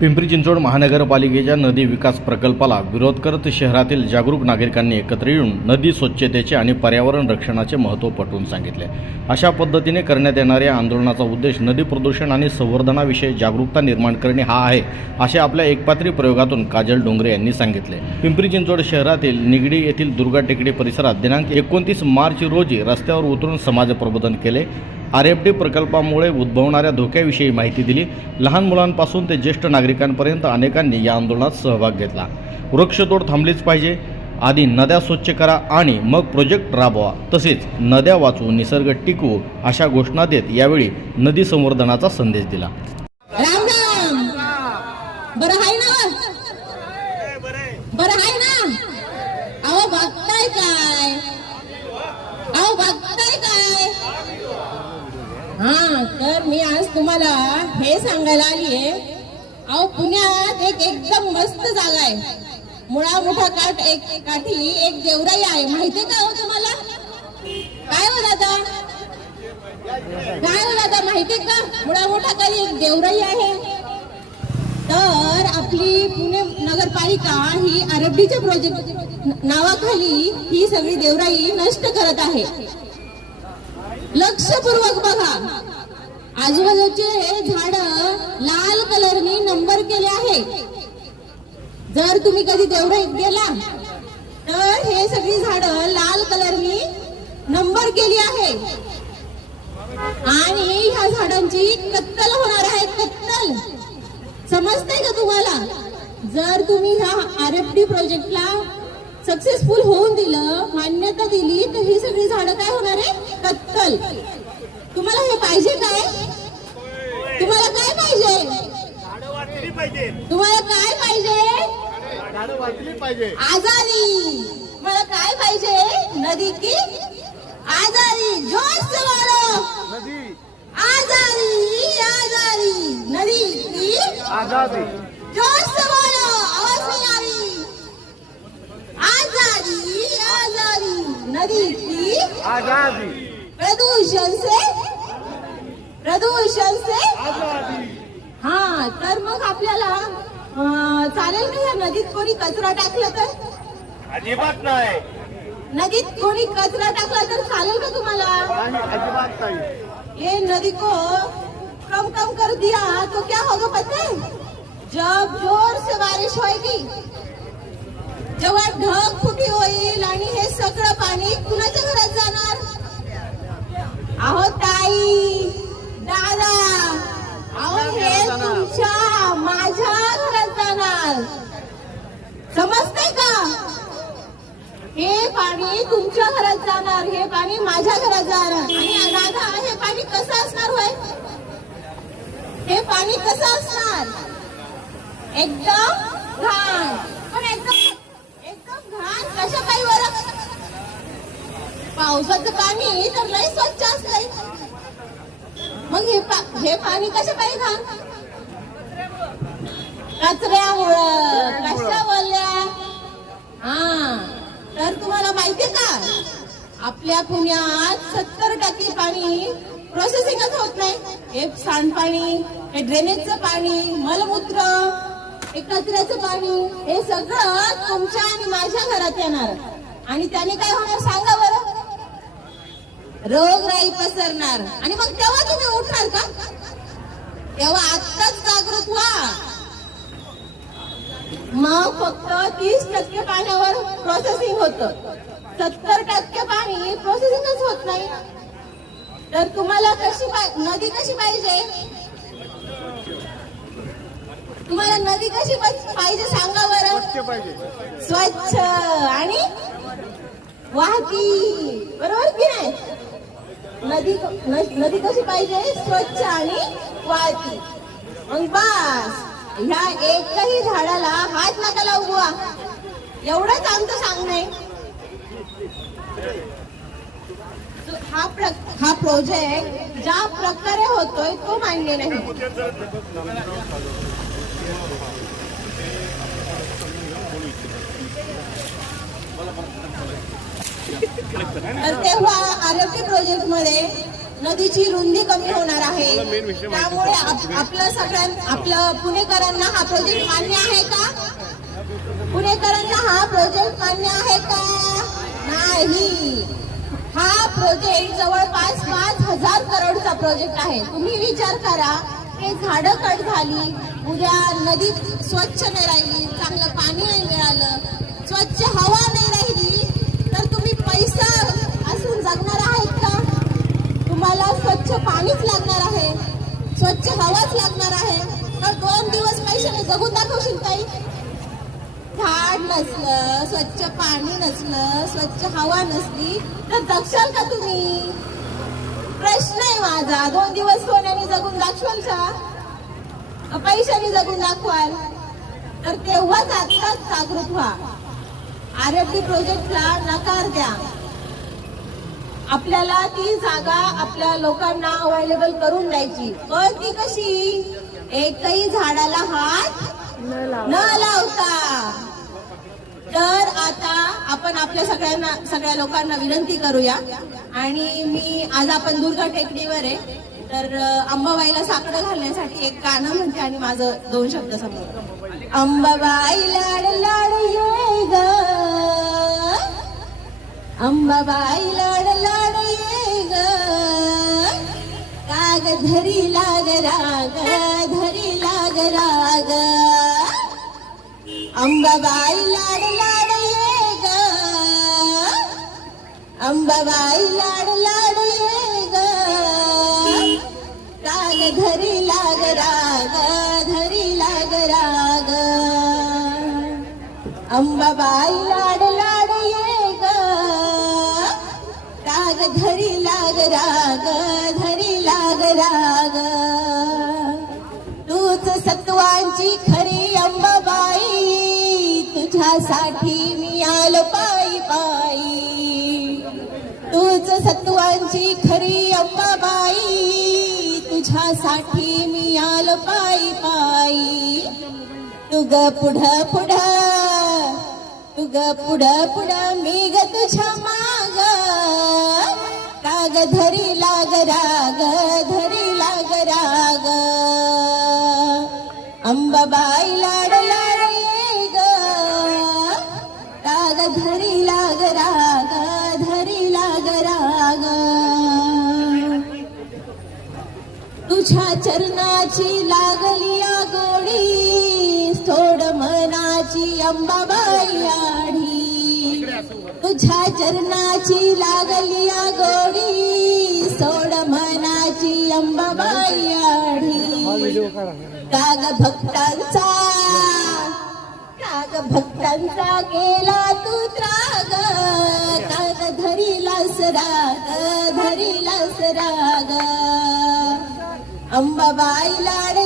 पिंपरी चिंचवड महानगरपालिकेच्या नदी विकास प्रकल्पाला विरोध करत शहरातील जागरूक नागरिकांनी एकत्र येऊन नदी स्वच्छतेचे आणि पर्यावरण रक्षणाचे महत्त्व पटवून सांगितले. अशा पद्धतीने करण्यात येणाऱ्या आंदोलनाचा उद्देश नदी प्रदूषण आणि संवर्धनाविषयी जागरूकता निर्माण करणे हा आहे असे आपल्या एकपात्री प्रयोगातून काजल डोंगरे यांनी सांगितले. पिंपरी चिंचवड शहरातील निगडी येथील दुर्गा टेकडी परिसरात दिनांक एकोणतीस मार्च रोजी रस्त्यावर उतरून समाज प्रबोधन केले. आर एफ डी प्रकल्पामुळे उद्भवणाऱ्या धोक्याविषयी माहिती दिली. लहान मुलांपासून ते ज्येष्ठ नागरिकांपर्यंत अनेकांनी या आंदोलनात सहभाग घेतला. वृक्षतोड थांबलीच पाहिजे. आधी नद्या स्वच्छ करा आणि मग प्रोजेक्ट राबवा. तसेच नद्या वाचवू निसर्ग टिकवू अशा घोषणा देत यावेळी नदी संवर्धनाचा संदेश दिला. बरं आहे ना? अहो बघताय काय? अहो बघ हा तर मी आज तुम्हाला हे सांगायला आलीये अहो पुण्यात एक एकदम मस्त जागा आहे. मुळा मोठा काठ एक काठी एक देवराई आहे. माहितीये का हो तुम्हाला? काय हो दादा? काय हो दादा माहितीये का? मुळा मोठा काही एक देवराई आहे. तर आपली पुणे नगरपालिका ही आरबडीच्या प्रोजेक्ट नावाखाली ही सगळी देवराई नष्ट करत आहे. लक्षपूर्वक बघा. आजूबाजूचे हे झाड लाल कलरनी नंबर केले आहे. जर तुम्ही कधी देवढ्यात गेला तर हे सगळी झाड लाल कलरनी नंबर केली आहे. आणि ह्या झाडांची कत्तल होणार आहे कत्तल. समजतंय का तुम्हाला? जर तुम्ही ह्या आर एफ डी प्रोजेक्टला सक्सेसफुल होऊन दिलं मान्यता दिली तर ही सगळी झाडं काय होणार आहे? कत्तल. तुम्हाला हे पाहिजे काय? तुम्हाला काय पाहिजे? तुम्हाला काय पाहिजे? आजारी. मला काय पाहिजे? नदी की आजारी. जोश नदी आजारी आजारी. नदी की आजादी. जोश से बोलो आवाज नहीं आ रही आजादी आजादी नदी की आजादी। प्रदूषण से प्रदूषण से आजादी। हा तर मग आपल्याला अं, चालेल का या नदीत कोणी कचरा टाकला तर? अजिबात नाही. नदीत कोणी कचरा टाकला तर चालेल का तुम्हाला? नाही अजिबात नाही. ये नदी को कम कम कर दिया तो क्या होगा पता है? जब जोर से बारिश होएगी जेव्हा ढग फुटी होईल आणि हे सगळं पाणी कुणाच्या घरात जाणार अहो ताई दादा अहो हे तुमच्या माझ्या घरात जाणार समजतंय का हे पाणी तुमच्या घरात जाणार हे पाणी माझ्या घरात जाणार. आणि राधा हे पाणी कसं असणार होय? हे पाणी कसं असणार? एकदम घाण. पण एकदम एकदम घाण. कशा पायी बरं पावसाचं पाणी तर लय स्वच्छ असतंय. मग हे पा- हे पाणी कशा पायी घाण? कचऱ्यामुळं. कशा बोलल्या हा. तर तुम्हाला माहितीये का? आपल्या पुण्यात सत्तर टक्के पाणी प्रोसेसिंगच होत नाही. हे सांडपाणी हे ड्रेनेजचं पाणी मलमूत्र हे कचऱ्याचं पाणी हे सगळं तुमच्या आणि माझ्या घरात येणार. आणि त्याने काय होणार सांगा बरं? रोगराई पसरणार. आणि मग तेव्हा तुम्ही उठणार का? तेव्हा आत्ताच जागृत व्हा मग फक्त तीस टक्के पाण्यावर प्रोसेसिंग होत. सत्तर टक्के पाणी प्रोसेसिंगच होत नाही. तर तुम्हाला कशी नदी कशी पाहिजे? तुम्हाला नदी कशी पाहि- पाहिजे सांगा बरं. स्वच्छ आणि वाहती. बरोबर की नाही? नदी नदी कशी पाहिजे? स्वच्छ आणि वाहती. मग बस. ह्या एकही झाडाला हात नका लावू बुवा. एवढंच आमचं सांगणे हा प्र हा प्रोजेक्ट ज्या प्रकारे होतोय तो मान्य नाही. तर तेव्हा आरोग्य प्रोजेक्टमध्ये नदीची रुंदी कमी होणार आहे. त्यामुळे आप- आपलं सगळ्यां आपलं पुणेकरांना हा प्रोजेक्ट मान्य आहे का? पुणेकरांना हा प्रोजेक्ट मान्य आहे का? नाही. हा प्रोजेक्ट जवळपास पाच हजार करोडचा प्रोजेक्ट आहे. तुम्ही विचार करा हे झाडं कट झाली उद्या नदी स्वच्छ नाही राहिली चांगलं पाणी नाही मिळालं स्वच्छ हवा नाही राहिली तर तुम्ही पैसा असून जगणार आहेत का तुम्हाला स्वच्छ पाणीच लागणार आहे स्वच्छ लागणार आहे. तर दोन दिवस पैशाने जगून दाखवशील काही झाड नसलं स्वच्छ पाणी नसलं स्वच्छ हवा नसली तर जगशाल का तुम्ही? प्रश्न आहे माझा. दोन दिवस सोन्याने जगून दाखवाल का? का पैशाने जगून दाखवाल. तर तेव्हाच आत्ताच जागृत व्हा. आरएफडी प्रोजेक्टला नकार द्या. आपल्याला ती जागा आपल्या लोकांना अवेलेबल करून द्यायची. पण ती कशी? एकही झाडाला हात न लावता. तर आता आपण आपल्या सगळ्यांना सगळ्या लोकांना विनंती करूया. आणि मी आज आपण दुर्गा टेकडीवर आहे. तर अंबाबाईला साकडं घालण्यासाठी एक गाणं म्हणते आणि माझं दोन शब्द समोर अंबाबाई लाड लाड ये ग. अंबाबाई लाड लाड काग धरी लाग राग धरी लाग राग. अंबाबाई लाड लाड ये ग. अंबाबाई लाड लाड ये ग. राग धरी लाग राग धरी लाग राग. अंबाबाई लाड लाड ये ग. राग धरी लाग राग राग. तूच सत्वांची खरी अंबाबाई. तुझ्यासाठी मी आलो पायी पायी. तूच सत्वांची खरी अंबाबाई. तुझ्यासाठी मी आलो पायी पायी. तुग पुढ पुढ तुग पुढ पुढ मी ग तुझ्या माग. राग धरी लाग राग धरी लाग राग. अंबाबाई लाडला रे ग. राग धरी लाग राग धरी लाग राग. तुझ्या चरणाची लागली या गोडी सोड मनाची अंबाबाई आढी तुझ्या चरणाची लागली गोडी सोड मनाची अंबाबाई काग भक्तांचा काग भक्तांचा केला तू त्राग काग धरीलास राग धरीलास राग अंबाबाई लाड